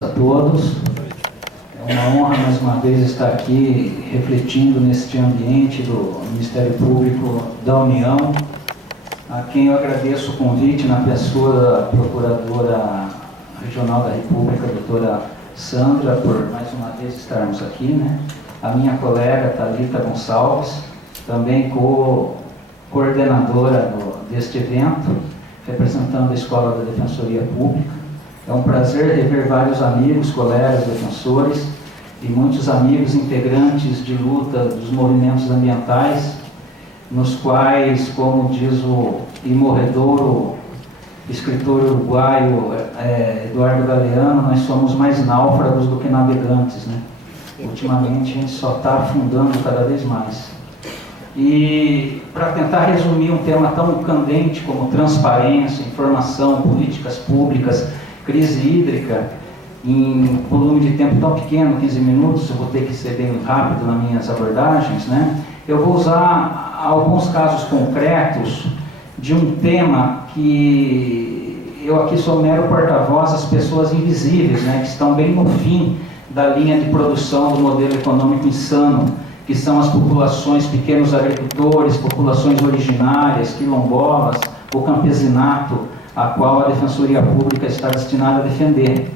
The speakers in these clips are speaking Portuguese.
A todos. É uma honra mais uma vez estar aqui refletindo neste ambiente do Ministério Público da União, a quem eu agradeço o convite na pessoa da Procuradora Regional da República, doutora Sandra, por mais uma vez estarmos aqui, né? A minha colega Thalita Gonçalves, também coordenadora deste evento, representando a Escola da Defensoria Pública. É um prazer rever vários amigos, colegas, defensores e muitos amigos integrantes de luta dos movimentos ambientais, nos quais, como diz o imorredouro escritor uruguaio Eduardo Galeano, nós somos mais náufragos do que navegantes, né? Ultimamente a gente só está afundando cada vez mais. E para tentar resumir um tema tão candente como transparência, informação, políticas públicas, crise hídrica, em volume de tempo tão pequeno, 15 minutos, eu vou ter que ser bem rápido nas minhas abordagens, né? Eu vou usar alguns casos concretos de um tema que eu aqui sou mero porta-voz das pessoas invisíveis, né? Que estão bem no fim da linha de produção do modelo econômico insano, que são as populações, pequenos agricultores, populações originárias, quilombolas, o campesinato, a qual a Defensoria Pública está destinada a defender.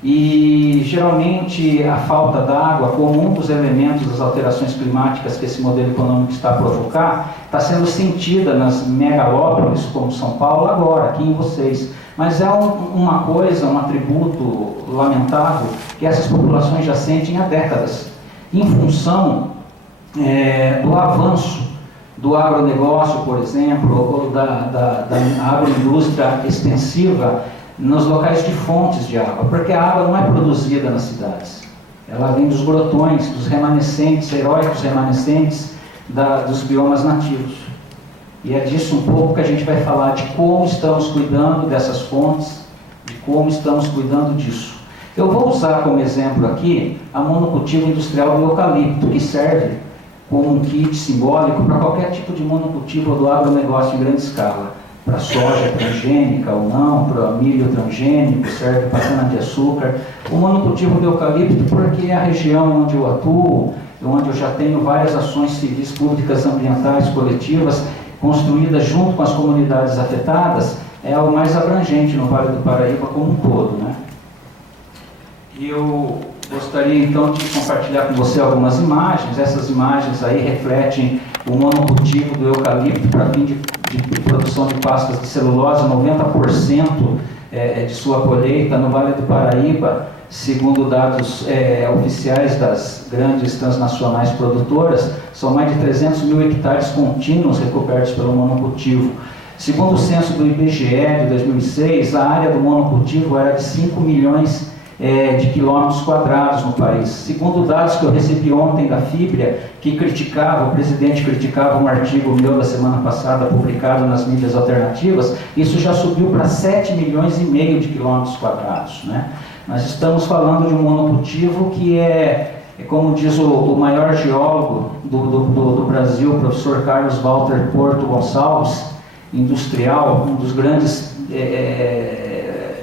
E, geralmente, a falta d'água, como um dos elementos das alterações climáticas que esse modelo econômico está a provocar, está sendo sentida nas megalópolis, como São Paulo, agora, aqui em vocês. Mas é uma coisa, um atributo lamentável, que essas populações já sentem há décadas, em função do avanço do agronegócio, por exemplo, ou da agroindústria extensiva nos locais de fontes de água, porque a água não é produzida nas cidades, ela vem dos grotões, dos remanescentes, heróicos remanescentes dos biomas nativos. E é disso um pouco que a gente vai falar, de como estamos cuidando dessas fontes, de como estamos cuidando disso. Eu vou usar como exemplo aqui a monocultivo industrial do eucalipto, que serve como um kit simbólico para qualquer tipo de monocultivo do agronegócio em grande escala. Para soja transgênica ou não, para milho transgênico, serve para cana-de-açúcar. O monocultivo do eucalipto porque é a região onde eu atuo, onde eu já tenho várias ações civis públicas ambientais coletivas construídas junto com as comunidades afetadas, é o mais abrangente no Vale do Paraíba como um todo, né? E eu gostaria então de compartilhar com você algumas imagens. Essas imagens aí refletem o monocultivo do eucalipto para fim de produção de pastas de celulose. 90% de sua colheita no Vale do Paraíba, segundo dados oficiais das grandes transnacionais produtoras, são mais de 300 mil hectares contínuos recobertos pelo monocultivo. Segundo o censo do IBGE de 2006, a área do monocultivo era de 5 milhões de quilômetros quadrados no país. Segundo dados que eu recebi ontem da Fibria, que o presidente criticava um artigo meu da semana passada, publicado nas mídias alternativas, isso já subiu para 7 milhões e meio de quilômetros quadrados, né? Nós estamos falando de um monocultivo que como diz o maior geólogo do Brasil, o professor Carlos Walter Porto Gonçalves, industrial, um dos grandes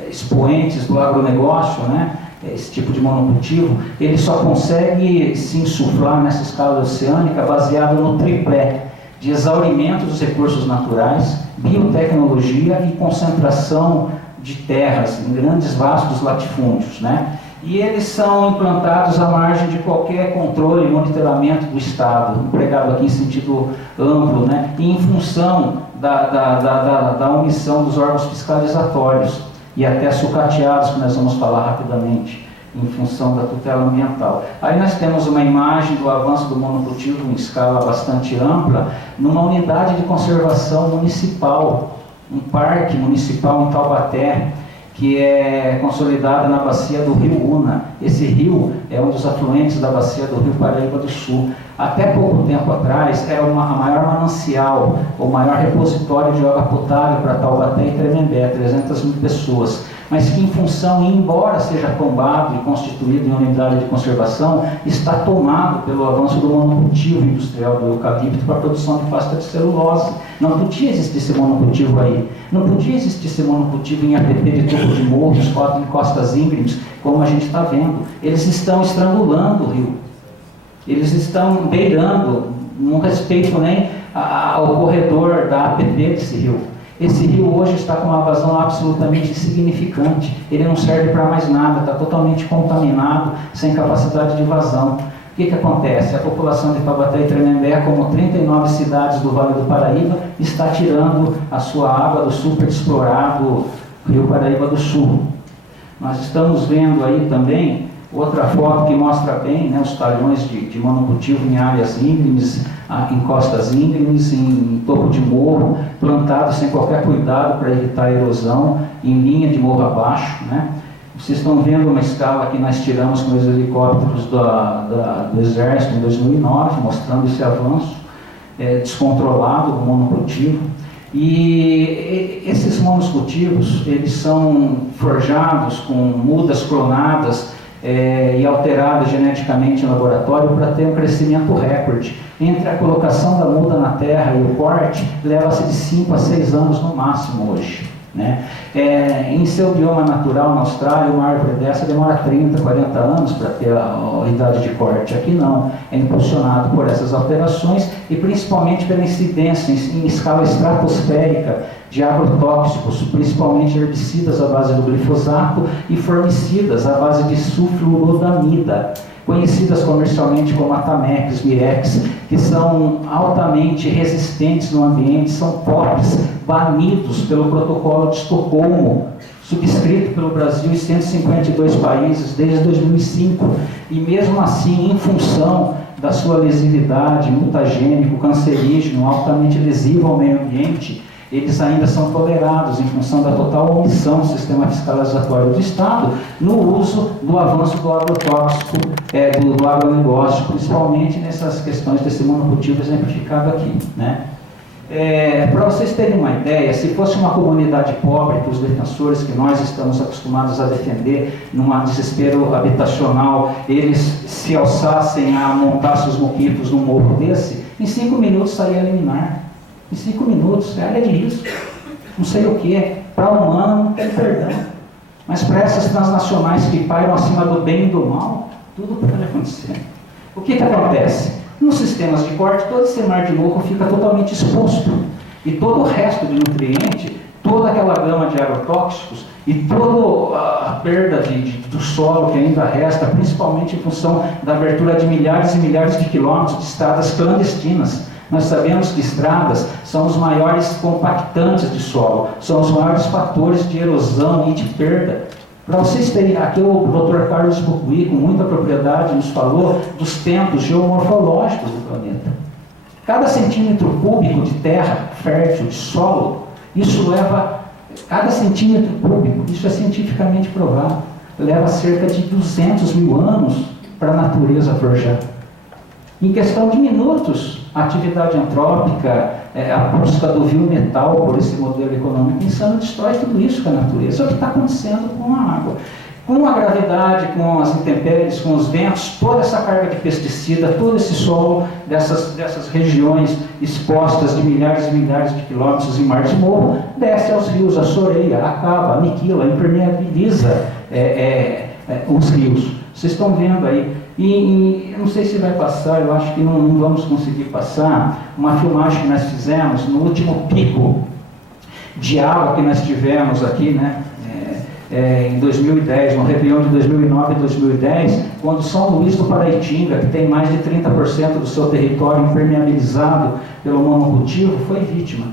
expoentes do agronegócio, né? Esse tipo de monocultivo, ele só consegue se insuflar nessa escala oceânica baseado no tripé de exaurimento dos recursos naturais, biotecnologia e concentração de terras em grandes vastos latifúndios, né? E eles são implantados à margem de qualquer controle e monitoramento do Estado, empregado aqui em sentido amplo, né? E em função da omissão dos órgãos fiscalizatórios e até sucateados, que nós vamos falar rapidamente, em função da tutela ambiental. Aí nós temos uma imagem do avanço do monocultivo em escala bastante ampla, numa unidade de conservação municipal, um parque municipal em Taubaté, que é consolidada na bacia do Rio Una. Esse rio é um dos afluentes da bacia do Rio Paraíba do Sul. Até pouco tempo atrás, era a maior manancial, o maior repositório de água potável para Taubaté e Tremembé, 300 mil pessoas. Mas que, em função, embora seja tombado e constituído em unidade de conservação, está tomado pelo avanço do monocultivo industrial do eucalipto para a produção de pasta de celulose. Não podia existir esse monocultivo aí. Não podia existir esse monocultivo em APP de topo de morros, em costas íngremes, como a gente está vendo. Eles estão estrangulando o rio. Eles estão beirando, não respeito nem ao corredor da APP desse rio. Esse rio hoje está com uma vazão absolutamente insignificante. Ele não serve para mais nada, está totalmente contaminado, sem capacidade de vazão. O que acontece? A população de Taubaté e Tremembé, como 39 cidades do Vale do Paraíba, está tirando a sua água do super explorado Rio Paraíba do Sul. Nós estamos vendo aí também outra foto que mostra bem, né, os talhões de monocultivo em áreas íngremes, em costas íngremes, em topo de morro, plantados sem qualquer cuidado para evitar a erosão, em linha de morro abaixo, né? Vocês estão vendo uma escala que nós tiramos com os helicópteros do Exército em 2009, mostrando esse avanço descontrolado do monocultivo. E esses monocultivos, eles são forjados com mudas clonadas e alteradas geneticamente em laboratório para ter um crescimento recorde. Entre a colocação da muda na terra e o corte, leva-se de 5 a 6 anos no máximo hoje, né? Em seu bioma natural, na Austrália, uma árvore dessa demora 30, 40 anos para ter a idade de corte. Aqui não, é impulsionado por essas alterações e principalmente pela incidência em escala estratosférica de agrotóxicos, principalmente herbicidas à base do glifosato e formicidas à base de sulflurodamida, conhecidas comercialmente como Atamex, Mirex, que são altamente resistentes no ambiente, são POPs banidos pelo Protocolo de Estocolmo, subscrito pelo Brasil e 152 países desde 2005, e mesmo assim, em função da sua lesividade, mutagênico, cancerígeno, altamente lesivo ao meio ambiente, eles ainda são tolerados em função da total omissão do sistema fiscalizatório do Estado no uso do avanço do agrotóxico, do agronegócio, principalmente nessas questões desse monocultivo exemplificado aqui, né? Para vocês terem uma ideia, se fosse uma comunidade pobre, que os defensores que nós estamos acostumados a defender, num desespero habitacional, eles se alçassem a montar seus moquitos num morro desse, em 5 minutos estaria a liminar. Em 5 minutos, é área de risco, não sei o que, para a humana não tem perdão. Mas para essas transnacionais que pairam acima do bem e do mal, tudo pode acontecer. O que acontece? Nos sistemas de corte, todo esse mar de morro fica totalmente exposto. E todo o resto de nutriente, toda aquela gama de agrotóxicos e toda a perda do solo que ainda resta, principalmente em função da abertura de milhares e milhares de quilômetros de estradas clandestinas. Nós sabemos que estradas são os maiores compactantes de solo, são os maiores fatores de erosão e de perda. Para vocês terem, aqui o Dr. Carlos Bucuí, com muita propriedade, nos falou dos tempos geomorfológicos do planeta. Cada centímetro cúbico de terra fértil, de solo, isso leva, cada centímetro cúbico, isso é cientificamente provado, leva cerca de 200 mil anos para a natureza forjar. Em questão de minutos, a atividade antrópica, a busca do vil metal por esse modelo econômico insano destrói tudo isso com a natureza. É o que está acontecendo com a água. Com a gravidade, com as intempéries, com os ventos, toda essa carga de pesticida, todo esse solo dessas regiões expostas de milhares e milhares de quilômetros em mar de morro, desce aos rios, assoreia, acaba, aniquila, impermeabiliza os rios. Vocês estão vendo aí. E eu não sei se vai passar, eu acho que não vamos conseguir passar, uma filmagem que nós fizemos no último pico de água que nós tivemos aqui, né, em 2010, no Réveillon de 2009 e 2010, quando São Luís do Paraitinga, que tem mais de 30% do seu território impermeabilizado pelo monocultivo, foi vítima.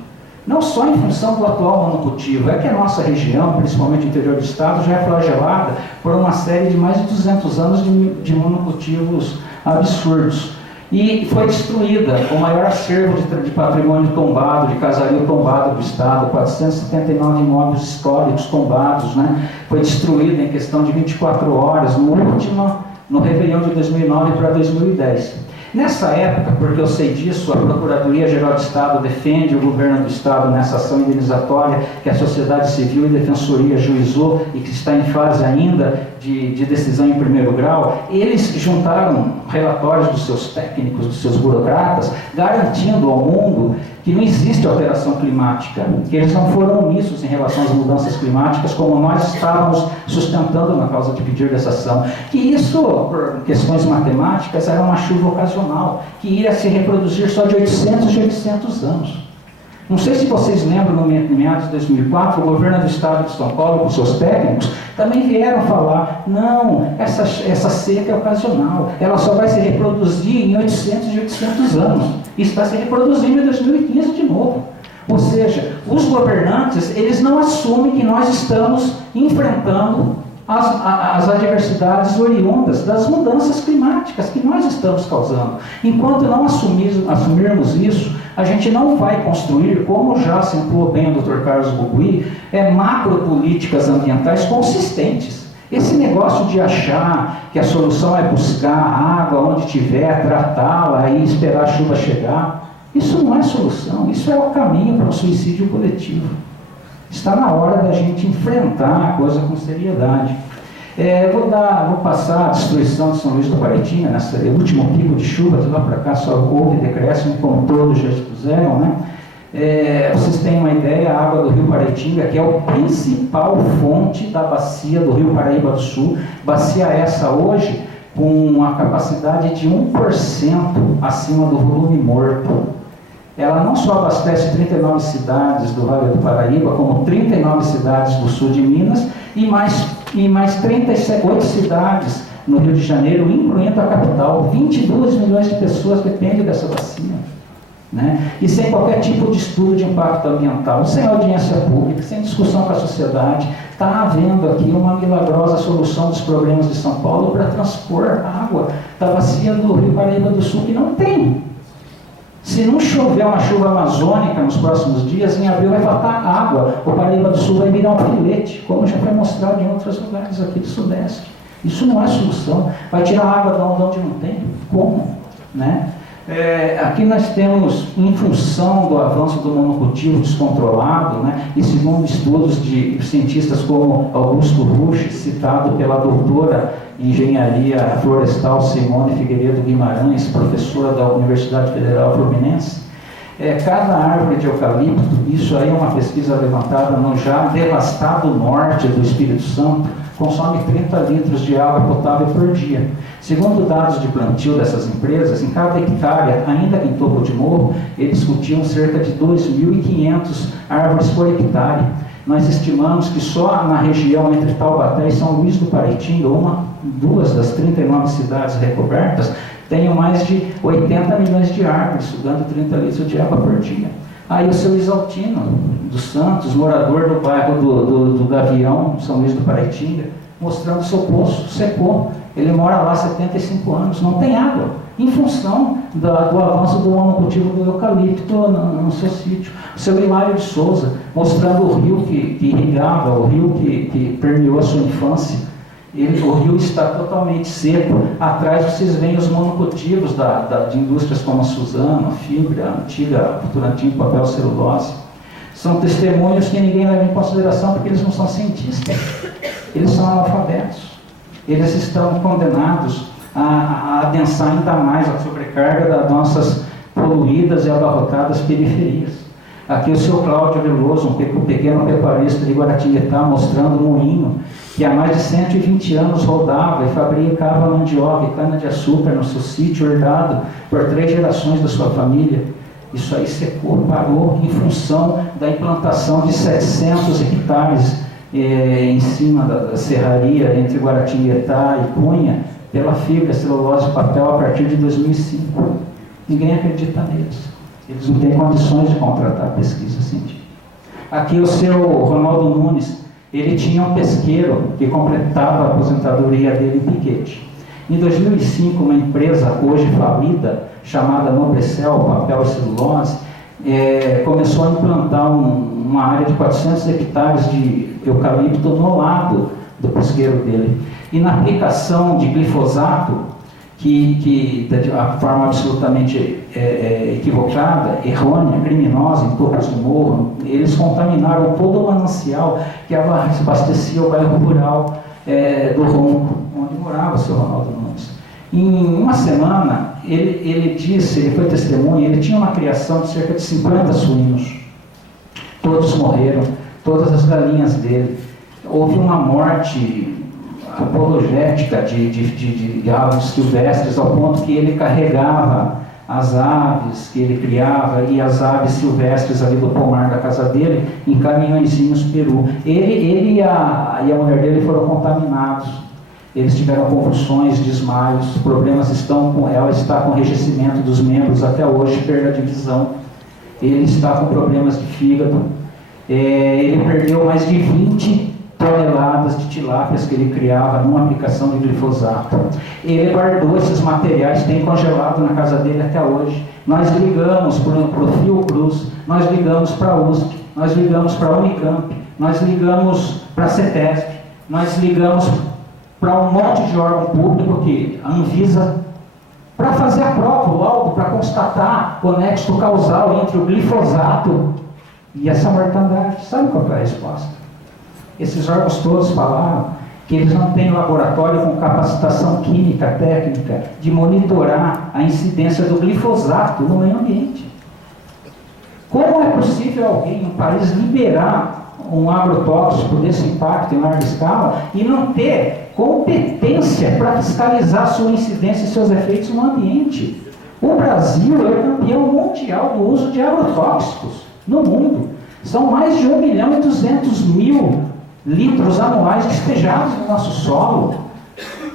Não só em função do atual monocultivo, é que a nossa região, principalmente o interior do estado, já é flagelada por uma série de mais de 200 anos de monocultivos absurdos. E foi destruída o maior acervo de patrimônio tombado, de casario tombado do estado, 479 imóveis históricos tombados, né? Foi destruída em questão de 24 horas, no Réveillon de 2009 para 2010. Nessa época, porque eu sei disso, a Procuradoria-Geral do Estado defende o governo do Estado nessa ação indenizatória que a sociedade civil e defensoria juizou e que está em fase ainda de decisão em primeiro grau, eles juntaram relatórios dos seus técnicos, dos seus burocratas, garantindo ao mundo que não existe alteração climática, que eles não foram omissos em relação às mudanças climáticas, como nós estávamos sustentando na causa de pedir dessa ação, que isso, por questões matemáticas, era uma chuva ocasional, que ia se reproduzir só de 800 anos. Não sei se vocês lembram, no meados de 2004, o governo do estado de São Paulo, com seus técnicos, também vieram falar, não, essa seca é ocasional, ela só vai se reproduzir em 800 anos. E está se reproduzindo em 2015 de novo. Ou seja, os governantes, eles não assumem que nós estamos enfrentando as adversidades oriundas das mudanças climáticas que nós estamos causando. Enquanto não assumirmos isso, a gente não vai construir, como já acentuou bem o Dr. Carlos Bucuí, macropolíticas ambientais consistentes. Esse negócio de achar que a solução é buscar água onde tiver, tratá-la e esperar a chuva chegar, isso não é solução, isso é o caminho para o suicídio coletivo. Está na hora da gente enfrentar a coisa com seriedade. Vou passar a destruição de São Luís do Paraitinga, nesse último pico de chuva, de lá para cá só houve decréscimo, como todos já expuseram, né? Vocês têm uma ideia, a água do rio Paraitinga, que é a principal fonte da bacia do rio Paraíba do Sul, bacia essa hoje com a capacidade de 1% acima do volume morto. Ela não só abastece 39 cidades do Vale do Paraíba, como 39 cidades do sul de Minas e mais 38 cidades no Rio de Janeiro, incluindo a capital. 22 milhões de pessoas dependem dessa bacia, né? E sem qualquer tipo de estudo de impacto ambiental, sem audiência pública, sem discussão com a sociedade, está havendo aqui uma milagrosa solução dos problemas de São Paulo para transpor água da bacia do Rio Paraíba do Sul, que não tem. Se não chover uma chuva amazônica nos próximos dias, em abril vai faltar água. O Paraíba do Sul vai virar um filete, como já foi mostrado em outros lugares aqui do Sudeste. Isso não é solução. Vai tirar água de onde não tem? Como? Né? Aqui nós temos, em função do avanço do monocultivo descontrolado, né, e segundo estudos de cientistas como Augusto Rusch, citado pela doutora em Engenharia Florestal Simone Figueiredo Guimarães, professora da Universidade Federal Fluminense, cada árvore de eucalipto, isso aí é uma pesquisa levantada no já devastado norte do Espírito Santo, consome 30 litros de água potável por dia. Segundo dados de plantio dessas empresas, em cada hectare, ainda que em topo de morro, eles cultivam cerca de 2.500 árvores por hectare. Nós estimamos que só na região entre Taubaté e São Luís do Paraitinga, duas das 39 cidades recobertas, tenham mais de 80 milhões de árvores, sugando 30 litros de água por dia. Aí o seu Isaltino dos Santos, morador do bairro do Gavião, São Luís do Paraitinga, mostrando seu poço, secou. Ele mora lá há 75 anos, não tem água, em função do avanço do monocultivo do eucalipto no seu sítio. O seu Hilário de Souza, mostrando o rio que irrigava, o rio que permeou a sua infância. O rio está totalmente seco. Atrás vocês veem os monocultivos de indústrias como a Suzano, a Fibra, a antiga Votorantim, papel, celulose. São testemunhos que ninguém leva em consideração porque eles não são cientistas. Eles são analfabetos. Eles estão condenados a adensar ainda mais a sobrecarga das nossas poluídas e abarrotadas periferias. Aqui o seu Cláudio Veloso, um pequeno pecuarista de Guaratinguetá, mostrando um moinho que há mais de 120 anos rodava e fabricava mandioca e cana-de-açúcar no seu sítio herdado por 3 gerações da sua família. Isso aí secou, parou em função da implantação de 700 hectares em cima da serraria entre Guaratinguetá e Cunha, pela fibra, celulose e papel a partir de 2005. Ninguém acredita neles. Eles não têm condições de contratar pesquisa científica. Aqui o seu Ronaldo Nunes, ele tinha um pesqueiro que completava a aposentadoria dele em piquete. Em 2005, uma empresa hoje falida, chamada Nobrecel, papel e celulose, começou a implantar uma área de 400 hectares de eucalipto no lado do pesqueiro dele. E na aplicação de glifosato, que de uma forma absolutamente equivocada, errônea, criminosa, em topos de morro, eles contaminaram todo o manancial que abastecia o bairro rural. do Ronco, onde morava o seu Ronaldo Nunes. Em uma semana, ele disse, ele foi testemunha, ele tinha uma criação de cerca de 50 suínos. Todos morreram, todas as galinhas dele. Houve uma morte apologética de aves silvestres, ao ponto que ele carregava as aves que ele criava e as aves silvestres ali do pomar da casa dele em caminhõezinhos peru. Ele e a mulher dele foram contaminados. Eles tiveram convulsões, desmaios, problemas ela está com enrijecimento dos membros até hoje, perda de visão. Ele está com problemas de fígado. Ele perdeu mais de 20 toneladas de tilápias que ele criava numa aplicação de glifosato. Ele guardou esses materiais, tem congelado na casa dele até hoje. Nós ligamos para o Fiocruz, nós ligamos para a USP, nós ligamos para a Unicamp, nós ligamos para a CETESB, nós ligamos para um monte de órgão público, que a Anvisa, para fazer a prova, o laudo, para constatar o nexo causal entre o glifosato e essa mortandade. Sabe qual é a resposta? Esses órgãos todos falaram que eles não têm laboratório com capacitação química, técnica, de monitorar a incidência do glifosato no meio ambiente. Como é possível alguém, um país, liberar um agrotóxico desse impacto em larga escala e não ter competência para fiscalizar sua incidência e seus efeitos no ambiente? O Brasil é campeão mundial do uso de agrotóxicos no mundo. São mais de 1.200.000 litros anuais despejados no nosso solo.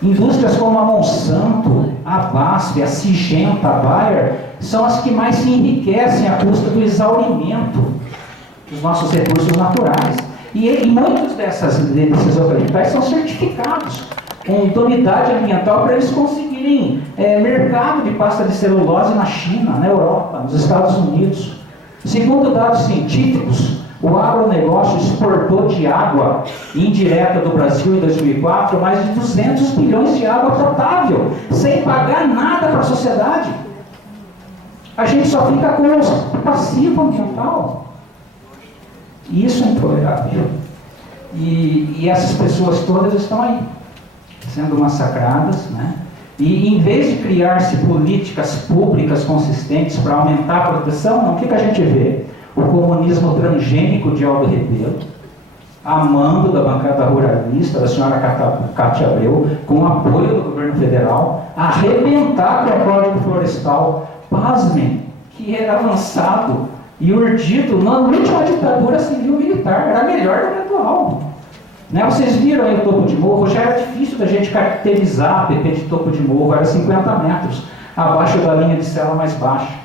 Indústrias como a Monsanto, a BASF, a Syngenta, a Bayer, são as que mais se enriquecem à custa do exaurimento dos nossos recursos naturais. E muitos desses eucaliptais são certificados com idoneidade ambiental para eles conseguirem mercado de pasta de celulose na China, na Europa, nos Estados Unidos. Segundo dados científicos, o agronegócio exportou de água indireta do Brasil em 2004 mais de 200 bilhões de água potável, sem pagar nada para a sociedade. A gente só fica com o passivo ambiental. Isso é intolerável. E essas pessoas todas estão aí, sendo massacradas, né? E em vez de criar-se políticas públicas consistentes para aumentar a proteção, não, o que a gente vê? O comunismo transgênico de Aldo Rebelo, a mando da bancada ruralista, da senhora Cátia Abreu, com o apoio do governo federal, arrebentar com o Código Florestal, pasmem, que era avançado e urdido na última ditadura civil-militar, era melhor do que a atual. Né? Vocês viram aí o topo de morro, já era difícil da gente caracterizar a PP de topo de morro, era 50 metros abaixo da linha de cela mais baixa.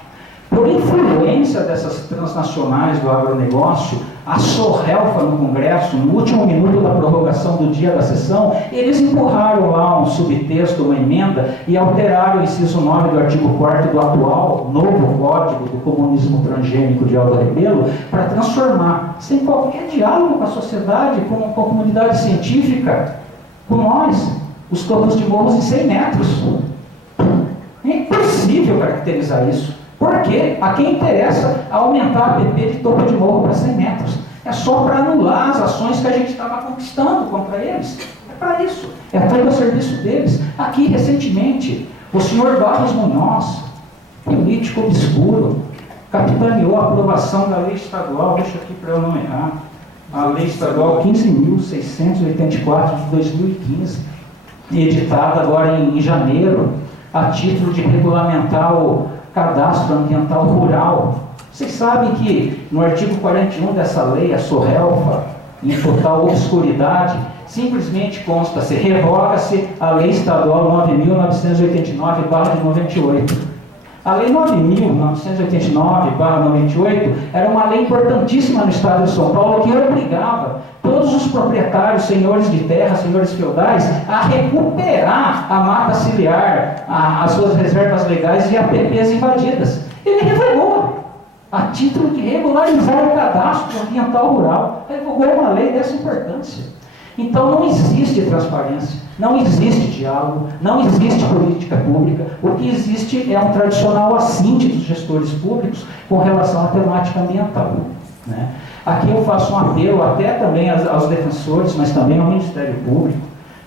Por influência dessas transnacionais do agronegócio, a Sorrelfa no Congresso, no último minuto da prorrogação do dia da sessão, eles empurraram lá um subtexto, uma emenda, e alteraram o inciso 9 do artigo 4º do atual novo Código do Comunismo Transgênico de Aldo Rebelo, para transformar, sem qualquer diálogo com a sociedade, com a comunidade científica, com nós, os topos de morros em 100 metros. É impossível caracterizar isso. Porque a quem interessa aumentar a PP de topo de morro para 100 metros. É só para anular as ações que a gente estava conquistando contra eles. É para isso. É todo o serviço deles. Aqui, recentemente, o senhor Barros Munhoz, político obscuro, capitaneou a aprovação da lei estadual, deixa aqui para eu não errar, a lei estadual 15.684 de 2015, editada agora em janeiro, a título de regulamentar o cadastro ambiental rural. Vocês sabem que no artigo 41 dessa lei, a Sorrelfa, em total obscuridade, simplesmente consta-se, revoga-se a lei estadual 9.989/98. A lei 9.989/98 era uma lei importantíssima no estado de São Paulo, que obrigava todos os proprietários, senhores de terra, senhores feudais, a recuperar a mata ciliar, as suas reservas legais e APPs invadidas. Ele revogou, a título de regularizar o cadastro ambiental rural, revogou uma lei dessa importância. Então não existe transparência, não existe diálogo, não existe política pública. O que existe é um tradicional assinte dos gestores públicos com relação à temática ambiental, né? Aqui eu faço um apelo até também aos defensores, mas também ao Ministério Público,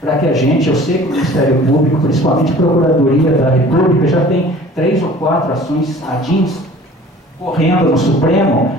para que a gente, eu sei que o Ministério Público, principalmente a Procuradoria da República, já tem 3 ou 4 ações ADINs correndo no Supremo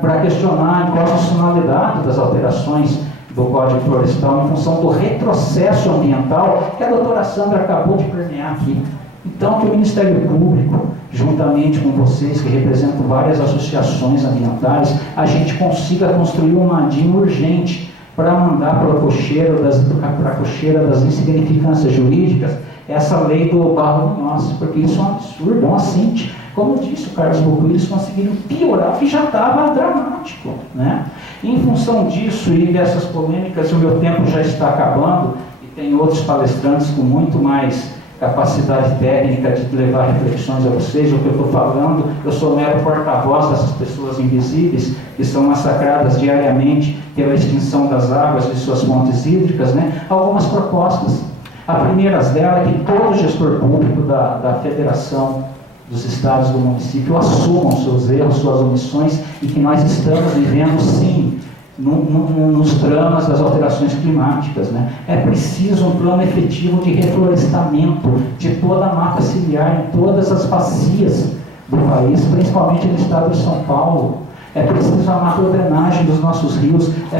para questionar a inconstitucionalidade das alterações do Código Florestal em função do retrocesso ambiental que a doutora Sandra acabou de permear aqui. Então, que o Ministério Público, juntamente com vocês, que representam várias associações ambientais, a gente consiga construir uma ADIM urgente para mandar para a cocheira das insignificâncias jurídicas essa lei do Barro Munhoz, porque isso é um absurdo, é um assinte. Como disse o Carlos Bucco, eles conseguiram piorar o que já estava dramático, né? Em função disso e dessas polêmicas, o meu tempo já está acabando e tem outros palestrantes com muito mais capacidade técnica de levar reflexões a vocês. O que eu estou falando, eu sou mero porta-voz dessas pessoas invisíveis que são massacradas diariamente pela extinção das águas de suas fontes hídricas, né? Algumas propostas. A primeira delas é que todo gestor público da Federação dos estados do município assumam seus erros, suas omissões, e que nós estamos vivendo, sim, nos dramas das alterações climáticas, né? É preciso um plano efetivo de reflorestamento de toda a mata ciliar em todas as bacias do país, principalmente no estado de São Paulo. É preciso a macrodrenagem dos nossos rios, é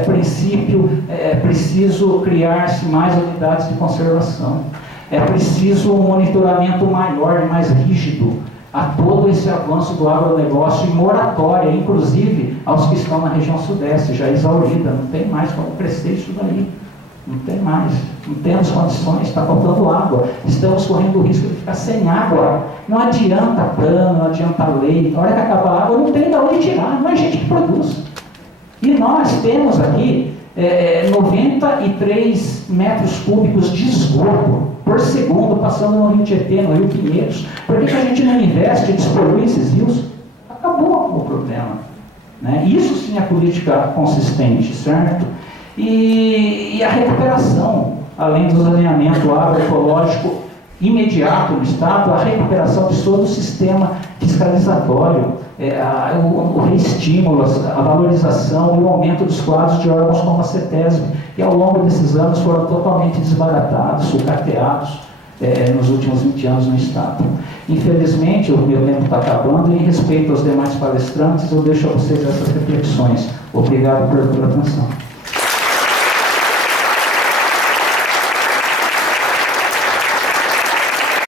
preciso criar-se mais unidades de conservação, é preciso um monitoramento maior e mais rígido a todo esse avanço do agronegócio e moratória, inclusive aos que estão na região sudeste, já exaurida. Não tem mais como crescer isso daí. Não tem mais. Não temos condições, está faltando água. Estamos correndo o risco de ficar sem água. Não adianta plano, não adianta lei. Na hora que acabar a água, não tem de onde tirar. Não é a gente que produz. E nós temos aqui 93 metros cúbicos de esgoto por segundo passando no Rio Tietê, no Rio Pinheiros. Por que a gente não investe em despoluir esses rios? Acabou o problema, né? Isso sim é política consistente, certo? E a recuperação, além do saneamento agroecológico imediato no Estado, a recuperação de todo o sistema fiscalizatório, o reestímulo, a valorização e o aumento dos quadros de órgãos como a CETESB, que ao longo desses anos foram totalmente desbaratados, sucateados nos últimos 20 anos no Estado. Infelizmente, o meu tempo está acabando e em respeito aos demais palestrantes, eu deixo a vocês essas reflexões. Obrigado pela atenção.